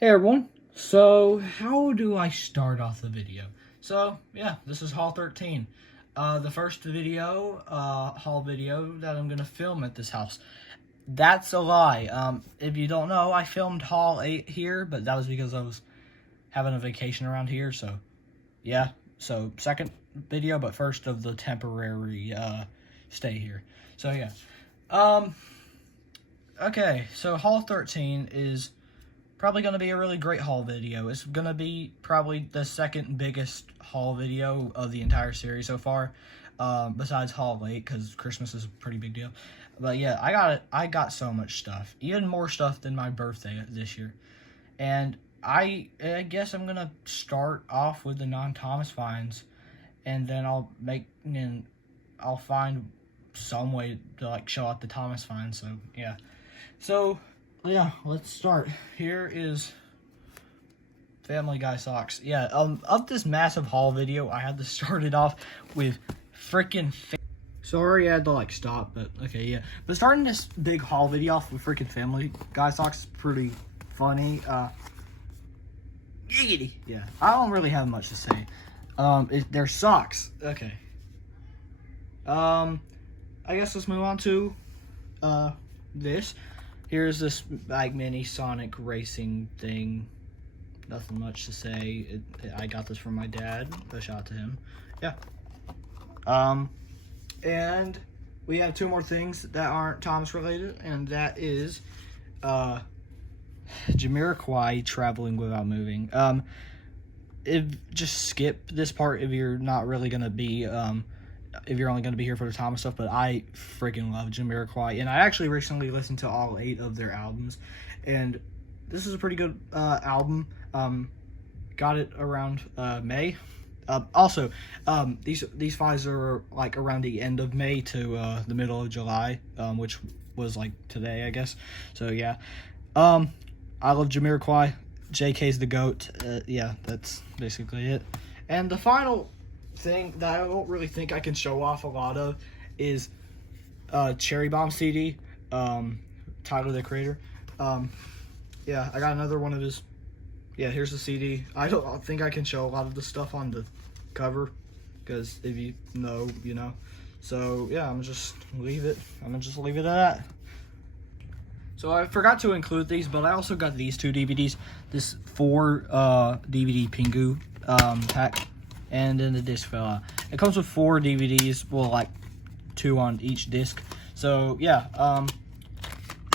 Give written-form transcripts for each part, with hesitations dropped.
Hey everyone, so how do I start off the video? So yeah, this is haul 13. The first video, haul video that I'm gonna film at this house. That's a lie. If you don't know, I filmed haul 8 here, but that was because I was having a vacation around here, so yeah. So second video, but first of the temporary, stay here. So yeah. Okay, so haul 13 is probably going to be a really great haul video. It's going to be probably the second biggest haul video of the entire series so far, besides haul 8, because Christmas is a pretty big deal. But yeah, I got so much stuff, even more stuff than my birthday this year. And I guess I'm going to start off with the non-Thomas finds, and then I'll find some way to like show out the Thomas finds. So yeah. So yeah, let's start. Here is Family Guy socks. Yeah, of this massive haul video, I had to start it off with freaking. Sorry, I had to like stop, but okay, yeah. But starting this big haul video off with freaking Family Guy socks is pretty funny. Giggity. Yeah, I don't really have much to say. They're socks. Okay. I guess let's move on to this. Here's this like mini Sonic racing thing. Nothing much to say. I got this from my dad. A shout out to him. Yeah. And we have two more things that aren't Thomas related, and that is Jamiroquai traveling without moving. Just skip this part if you're not really gonna be if you're only going to be here for the Thomas stuff, but I freaking love Jamiroquai, and I actually recently listened to all 8 of their albums, and this is a pretty good album. Got it around May. Also, these fives are like around the end of May to the middle of July, which was like today, I guess. So yeah, I love Jamiroquai. JK's the GOAT. Yeah, that's basically it. And the final thing that I don't really think I can show off a lot of is Cherry Bomb CD, Tyler the Creator. Yeah, I got another one of his. Yeah, here's the CD. I don't think I can show a lot of the stuff on the cover, because if you know, you know. So yeah, I'm gonna just leave it at that. So I forgot to include these, but I also got these 2 DVDs. This 4 DVD Pingu pack. And then the disc fell out. It comes with 4 DVDs, well, like 2 on each disc. So yeah,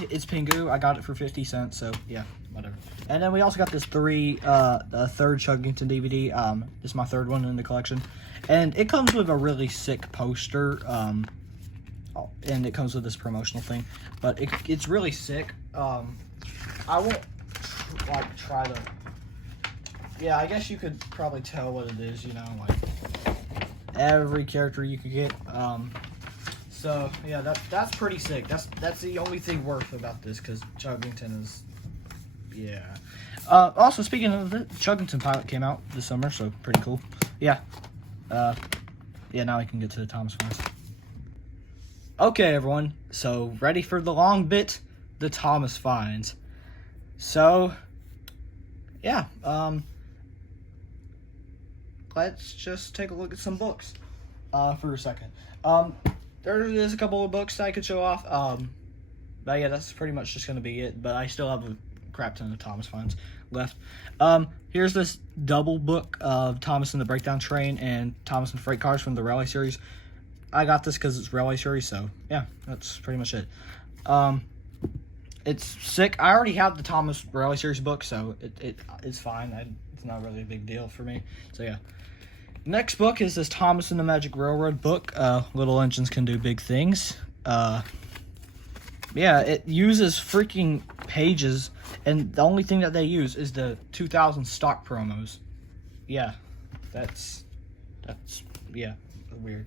it's Pingu. I got it for 50 cents. So yeah, whatever. And then we also got this the third Chuggington DVD. This is my 3rd one in the collection, and it comes with a really sick poster. And it comes with this promotional thing, but it's really sick. I won't try to. Yeah, I guess you could probably tell what it is, you know, like every character you could get. So yeah, that's pretty sick. That's the only thing worth about this, because Chuggington is, yeah. Also, speaking of it, Chuggington Pilot came out this summer, so pretty cool. Yeah. Yeah, now we can get to the Thomas finds. Okay, everyone. So ready for the long bit, the Thomas finds. So yeah, let's just take a look at some books for a second. There is a couple of books that I could show off. But yeah, that's pretty much just going to be it. But I still have a crap ton of Thomas finds left. Here's this double book of Thomas and the Breakdown Train and Thomas and Freight Cars from the Railway series. I got this because it's Railway series, so yeah, that's pretty much it. It's sick. I already have the Thomas Railway series book, so it's fine. It's not really a big deal for me. So yeah. Next book is this Thomas and the Magic Railroad book. Little engines can do big things. Yeah, it uses freaking pages, and the only thing that they use is the 2000 stock promos. Yeah, that's yeah, weird.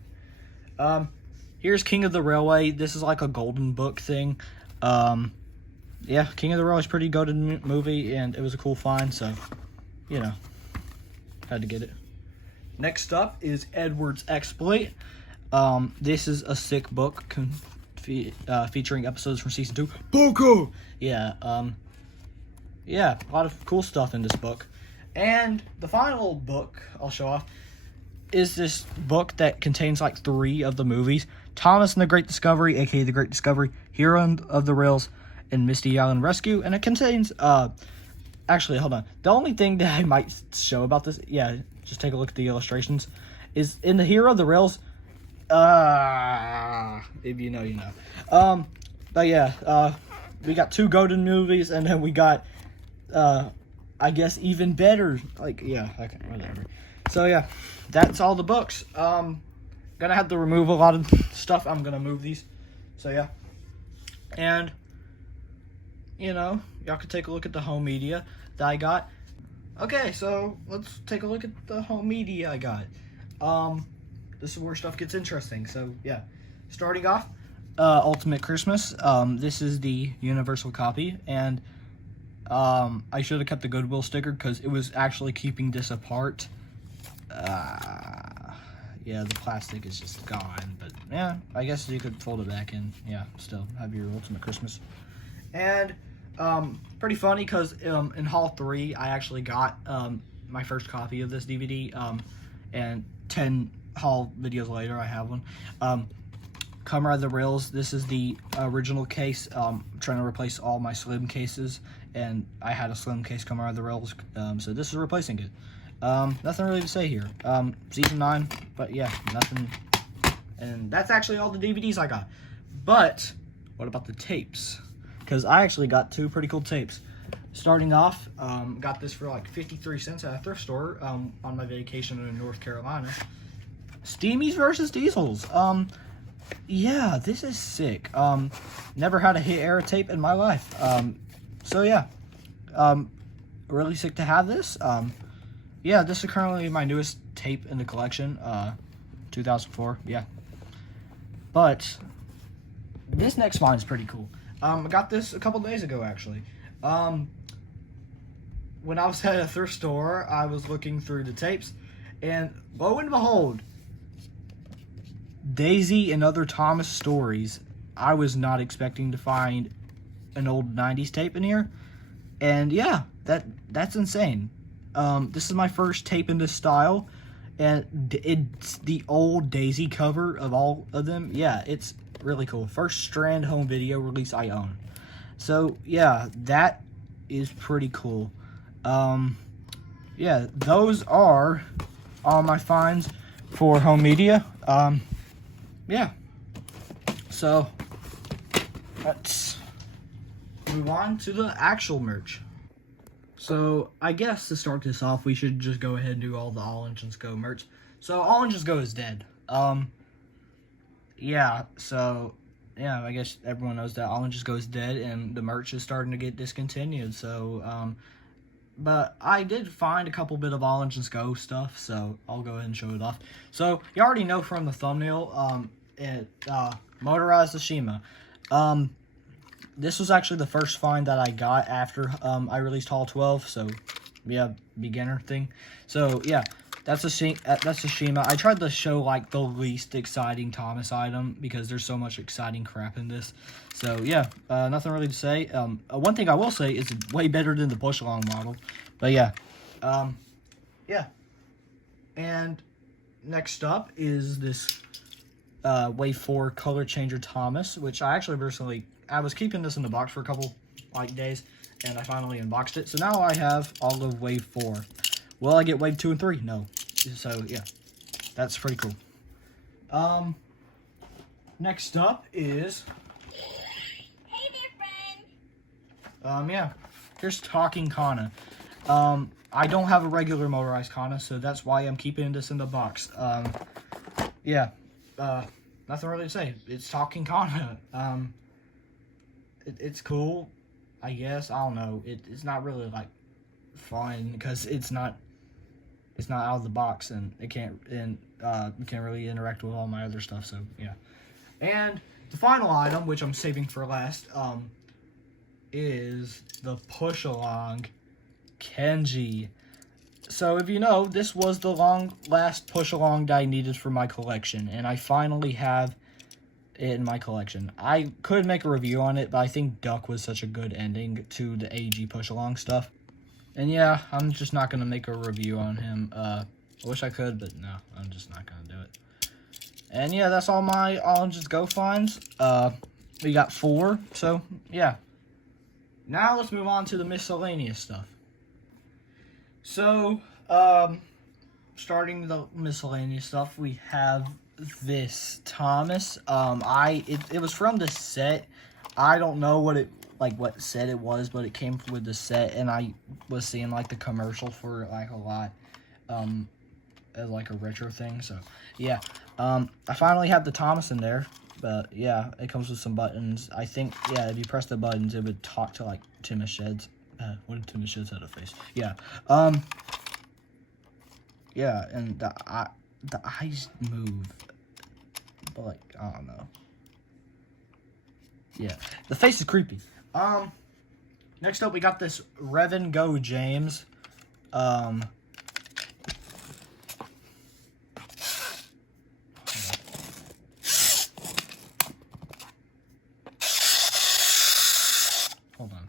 Here's King of the Railway. This is like a golden book thing. Yeah, King of the Railway is pretty good movie, and it was a cool find, so, you know, had to get it. Next up is Edward's Exploit. This is a sick book featuring episodes from season 2. Boko! Yeah, yeah, a lot of cool stuff in this book. And the final book I'll show off is this book that contains like 3 of the movies. Thomas and the Great Discovery, aka The Great Discovery, Hero of the Rails, and Misty Island Rescue. And it contains, actually, hold on. The only thing that I might show about this, yeah, just take a look at the illustrations, is in the Hero of the Rails, if you know, you know. But yeah, we got 2 golden movies, and then we got, I guess, even better, like, yeah, okay, whatever. So yeah, that's all the books. Gonna have to remove a lot of stuff. I'm gonna move these. So yeah. And, you know, y'all can take a look at the home media that I got. Okay, so let's take a look at the home media I got. This is where stuff gets interesting. So yeah, starting off, Ultimate Christmas. This is the universal copy, and I should have kept the Goodwill sticker because it was actually keeping this apart. Yeah, the plastic is just gone, but yeah, I guess you could fold it back in. Yeah, still have your Ultimate Christmas. And pretty funny because in Haul 3, I actually got my first copy of this DVD, and 10 haul videos later, I have one. Kamen Rider Rails, this is the original case. I'm trying to replace all my slim cases, and I had a slim case Kamen Rider Rails, so this is replacing it. Nothing really to say here. Season 9, but yeah, nothing. And that's actually all the DVDs I got. But what about the tapes? Because I actually got 2 pretty cool tapes. Starting off, got this for like 53 cents at a thrift store on my vacation in North Carolina. Steamies versus Diesels. Yeah, this is sick. Never had a hit era tape in my life. So yeah, really sick to have this. Yeah, this is currently my newest tape in the collection, 2004, yeah. But this next one is pretty cool. I got this a couple days ago, actually. When I was at a thrift store, I was looking through the tapes, and lo and behold, Daisy and Other Thomas Stories. I was not expecting to find an old 90s tape in here, and yeah, that's insane. This is my first tape in this style, and it's the old Daisy cover of all of them. Yeah, it's really cool. First Strand home video release I own. So yeah, that is pretty cool. Yeah, those are all my finds for home media. Yeah. So let's move on to the actual merch. So, I guess to start this off, we should just go ahead and do all the All Engines Go merch. So, All Engines Go is dead. Yeah, so, yeah, I guess everyone knows that All Engines Go is dead, and the merch is starting to get discontinued, so, but I did find a couple bit of All Engines Go stuff, so I'll go ahead and show it off. So, you already know from the thumbnail, Motorized Ashima. This was actually the first find that I got after I released Haul 12, so yeah, beginner thing. So yeah, that's a Shima. I tried to show like the least exciting Thomas item because there's so much exciting crap in this. So yeah, nothing really to say. One thing I will say is it's way better than the push along model. But yeah, yeah. And next up is this Wave 4 color changer Thomas, which I actually recently. I was keeping this in the box for a couple days, and I finally unboxed it. So now I have all of Wave 4. Will I get Wave 2 and 3? No. So yeah, that's pretty cool. Next up is hey there, friend. Yeah, here's Talking Kana. I don't have a regular motorized Kana, so that's why I'm keeping this in the box. Yeah, nothing really to say. It's Talking Kana. It's cool, I guess. I don't know. It's not really like fun because it's not out of the box, and it can't really interact with all my other stuff. So yeah. And the final item, which I'm saving for last, is the push along Kenji. So if you know, this was the last push along that I needed for my collection, and I finally have in my collection. I could make a review on it, but I think Duck was such a good ending to the AG push-along stuff. And yeah, I'm just not going to make a review on him. I wish I could, but no, I'm just not going to do it. And yeah, that's all my Just Go finds. We got 4, so yeah. Now let's move on to the miscellaneous stuff. So, starting the miscellaneous stuff, we have this Thomas. It was from the set. I don't know what set it was, but it came with the set, and I was seeing like the commercial for it like a lot, as like a retro thing. So yeah, I finally have the Thomas in there, but yeah, it comes with some buttons. I think if you press the buttons, it would talk to like Timothy Sheds. What did Timothy Sheds have a face? Yeah, yeah, and the eyes move, but like I don't know. Yeah, the face is creepy. Next up we got this Revan Go James. Hold on.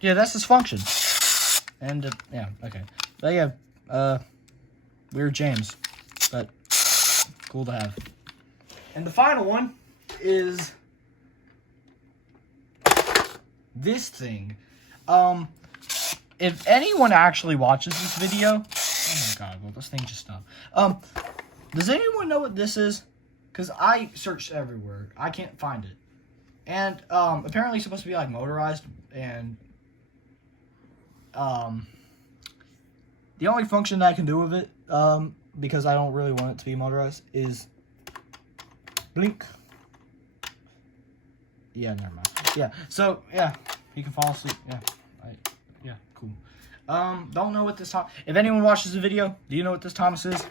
Yeah, that's his function. And yeah, okay. But yeah, weird James, but cool to have. And the final one is this thing. If anyone actually watches this video, oh my god, well this thing just stopped. Does anyone know what this is? Because I searched everywhere. I can't find it. And apparently it's supposed to be like motorized, and the only function that I can do with it, because I don't really want it to be motorized, is blink. Yeah, never mind. Yeah, so yeah, you can fall asleep. Yeah, yeah, cool. Don't know what this Thomas. If anyone watches the video, do you know what this Thomas is?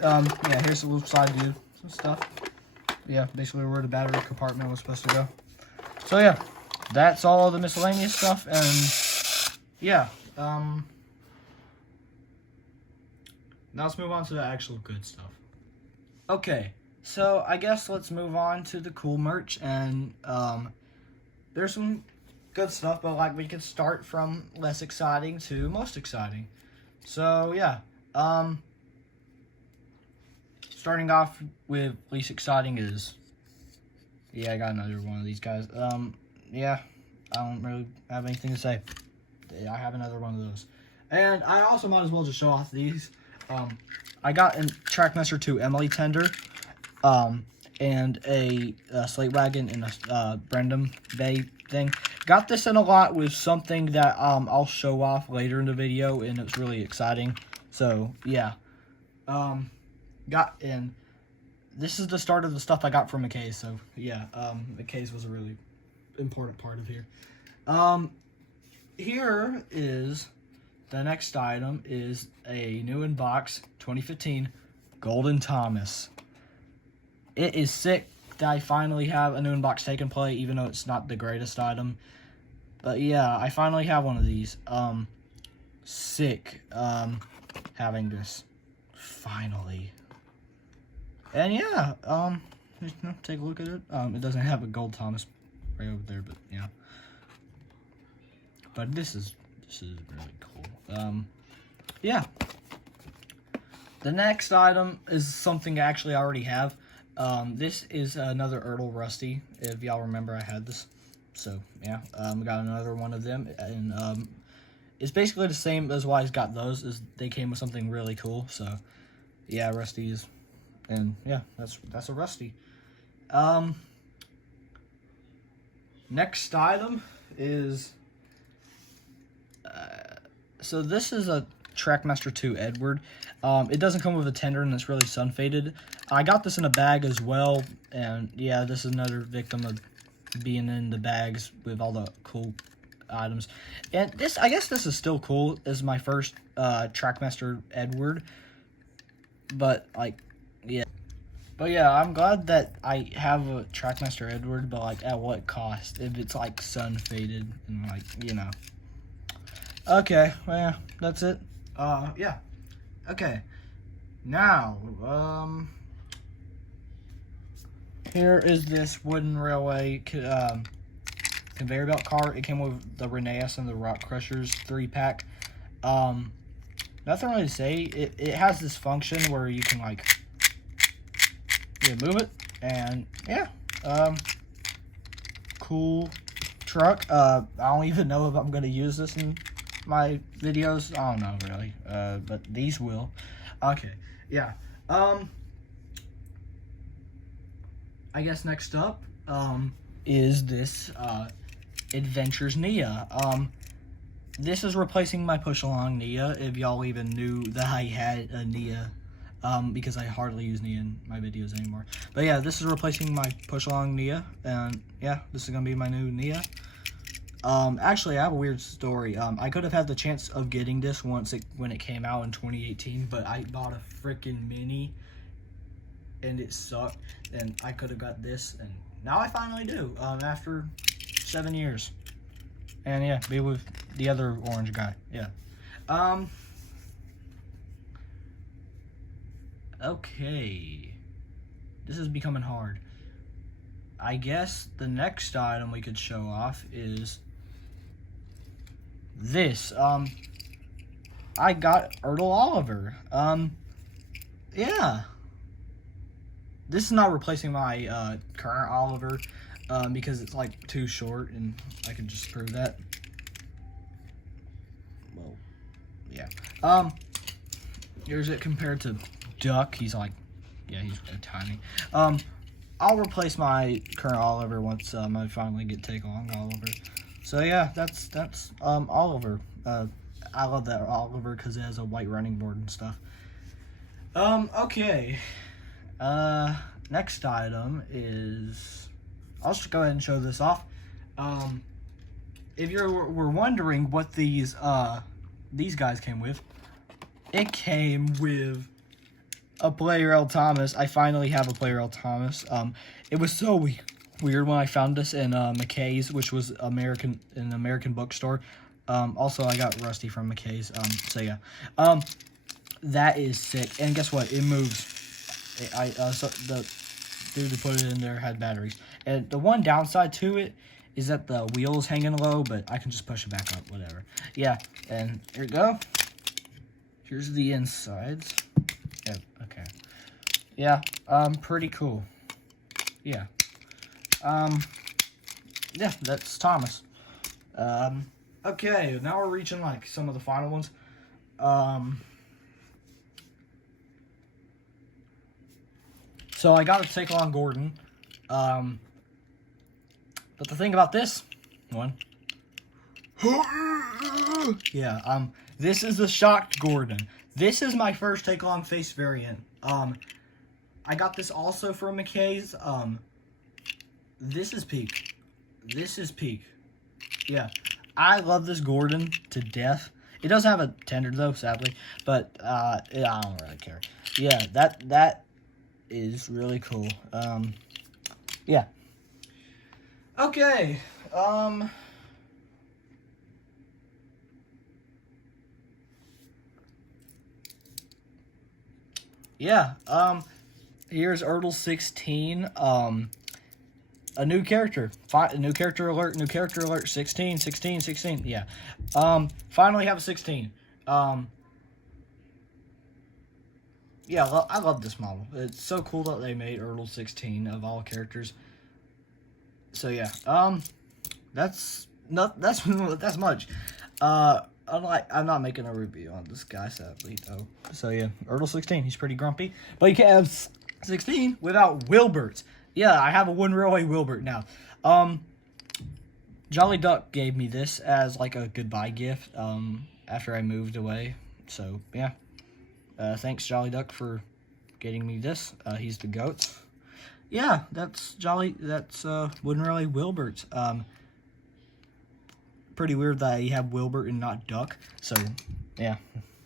Yeah, here's the little side view, some stuff. Yeah, basically where the battery compartment was supposed to go. So yeah, that's all the miscellaneous stuff, and yeah, now let's move on to the actual good stuff. Okay, so I guess let's move on to the cool merch, and there's some good stuff, but like we could start from less exciting to most exciting. So yeah, starting off with least exciting is, yeah, I got another one of these guys. Yeah, I don't really have anything to say. I have another one of those. And I also might as well just show off these. I got a Trackmaster 2 Emily Tender, and a Slate Wagon and a Brendam Bay thing. Got this in a lot with something that I'll show off later in the video, and it's really exciting. So yeah, and this is the start of the stuff I got from McKay's. So yeah, McKay's was a really important part of here. Here is the next item, is a new in box 2015 Golden Thomas. It is sick that I finally have a new in box take and play, even though it's not the greatest item. But yeah, I finally have one of these. Sick having this finally. And yeah, take a look at it. It doesn't have a gold Thomas right over there, but yeah. But this is really cool. Yeah. The next item is something I actually already have. This is another Ertl Rusty. If y'all remember, I had this. So yeah, got another one of them, and it's basically the same as why I got those. Is they came with something really cool. So yeah, Rusty's, and yeah, that's a Rusty. Next item is. So this is a Trackmaster 2 Edward. It doesn't come with a tender, and it's really sun faded. I got this in a bag as well, and yeah, this is another victim of being in the bags with all the cool items. And this, I guess this is still cool. This is my first Trackmaster Edward, but like, yeah. But yeah, I'm glad that I have a Trackmaster Edward, but like at what cost? If it's like sun faded and like, you know. Okay, well, yeah, that's it. Yeah. Okay. Now, here is this wooden railway conveyor belt car. It came with the Rheneas and the Rock Crushers 3-pack. Nothing really to say. It has this function where you can like move it, and yeah, cool truck. I don't even know if I'm gonna use this in my videos. I don't know really, but these will. Okay, yeah. I guess next up is this Adventures Nia. This is replacing my push along Nia, if y'all even knew that I had a Nia, because I hardly use Nia in my videos anymore. But yeah, this is replacing my push along Nia, and yeah, this is gonna be my new Nia. Actually, I have a weird story. I could have had the chance of getting this when it came out in 2018, but I bought a freaking Mini, and it sucked, and I could have got this, and now I finally do, after 7 years. And yeah, be with the other orange guy. Yeah. Okay. This is becoming hard. I guess the next item we could show off is this. I got Ertl Oliver. Yeah. This is not replacing my current Oliver, because it's like too short, and I can just prove that. Well, yeah. Here's it compared to Duck. He's like, yeah, he's tiny. I'll replace my current Oliver once I finally get Take Along Oliver. So yeah, that's Oliver. I love that Oliver because it has a white running board and stuff. Okay. Next item is, I'll just go ahead and show this off. If you were wondering what these guys came with, it came with a Player L. Thomas. I finally have a Player L. Thomas. It was so weird when I found this in McKay's, which was an American bookstore. Also, I got Rusty from McKay's. So yeah, that is sick. And guess what? It moves. So the dude who put it in there had batteries. And the one downside to it is that the wheel is hanging low, but I can just push it back up, whatever. Yeah, and here we go. Here's the insides. Yeah, okay. Yeah, pretty cool. Yeah. Yeah, that's Thomas. Okay, now we're reaching, like, some of the final ones. So I got to take on Gordon. But the thing about this one, yeah, this is the Shocked Gordon. This is my first Take Along face variant. I got this also from McKay's. This is peak. This is peak. Yeah, I love this Gordon to death. It doesn't have a tender though, sadly, but I don't really care. Yeah, that is really cool. Yeah. Okay. Yeah. Here's Ertl 16. A new character. New character alert. New character alert. 16. 16. 16. Yeah. Finally have a 16. Yeah, I love this model. It's so cool that they made Ertl 16 of all characters. So yeah, that's much. I'm not making a review on this guy, sadly, though. So yeah, Ertl 16, he's pretty grumpy, but you can't have 16 without Wilbert. Yeah, I have a Wooden Railway Wilbert now. Jolly Duck gave me this as like a goodbye gift after I moved away. So yeah, thanks Jolly Duck for getting me this. He's the GOAT. Yeah, that's Wooden Railway Wilbert. Pretty weird that you have Wilbert and not Duck. So yeah,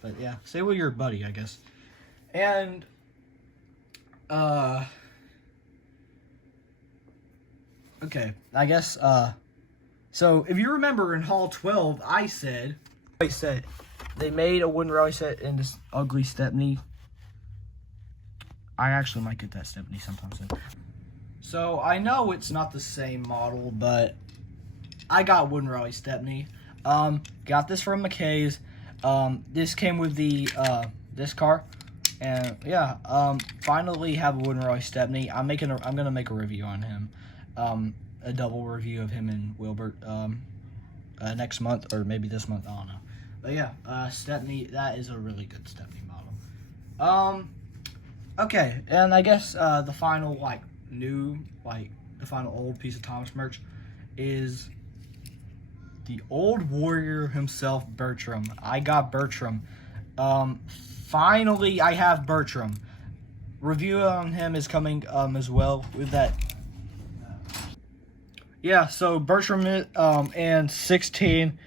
but yeah, stay with your buddy, I guess. And okay, I guess so if you remember in Hall 12, I said they made a Wooden Railway set in this ugly Stepney. I actually might get that Stepney sometime soon. So I know it's not the same model, but I got wooden rally Stepney. Got this from McKay's. This came with the this car, and yeah, finally have a wooden rally Stepney. I'm gonna make a review on him, a double review of him and Wilbert next month, or maybe this month. I don't know. But yeah, Stepney. That is a really good Stepney model. Okay, and I guess the final the final old piece of Thomas merch is the old warrior himself, Bertram. I got Bertram. Finally, I have Bertram. Review on him is coming as well with that. Yeah, so Bertram and 16,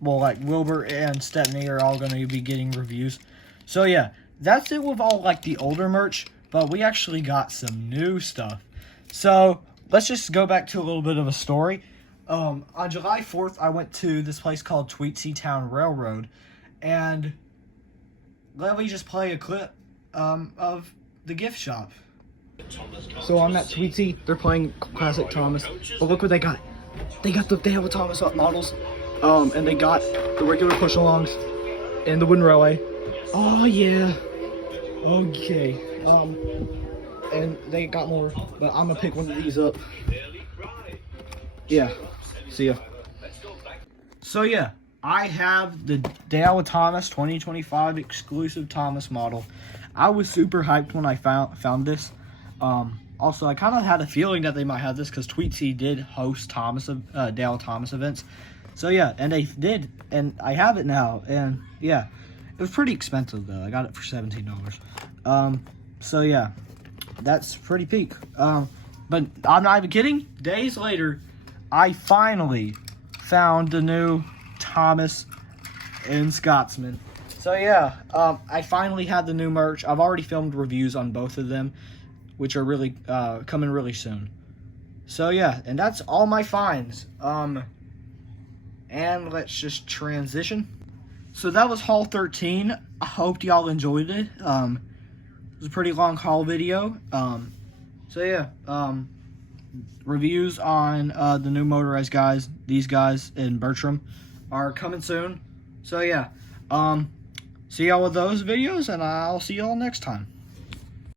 well, like Wilbur and Stepney are all going to be getting reviews. So yeah, that's it with all like the older merch, but we actually got some new stuff. So let's just go back to a little bit of a story. On July 4th, I went to this place called Tweetsy Town Railroad, and let me just play a clip of the gift shop. So I'm at Tweetsy, they're playing classic Thomas, but look what they got. They have the Thomas models, and they got the regular push-alongs and the wooden railway. Oh yeah, okay. And they got more, but I'm gonna pick one of these up. Yeah, see ya. So yeah, I have the Dale Thomas 2025 exclusive Thomas model. I was super hyped when I found this. Also, I kind of had a feeling that they might have this because Tweetsy did host Dale Thomas events. So yeah, and they did, and I have it now. And yeah, it was pretty expensive though. I got it for $17. So yeah, that's pretty peak. But I'm not even kidding. Days later, I finally found the new Thomas and Scotsman. So yeah, I finally had the new merch. I've already filmed reviews on both of them, which are really coming really soon. So yeah, and that's all my finds. And let's just transition. So that was haul 13. I hope y'all enjoyed it. It was a pretty long haul video. So yeah, reviews on the new motorized guys, these guys, and Bertram are coming soon. So yeah, see y'all with those videos, and I'll see y'all next time.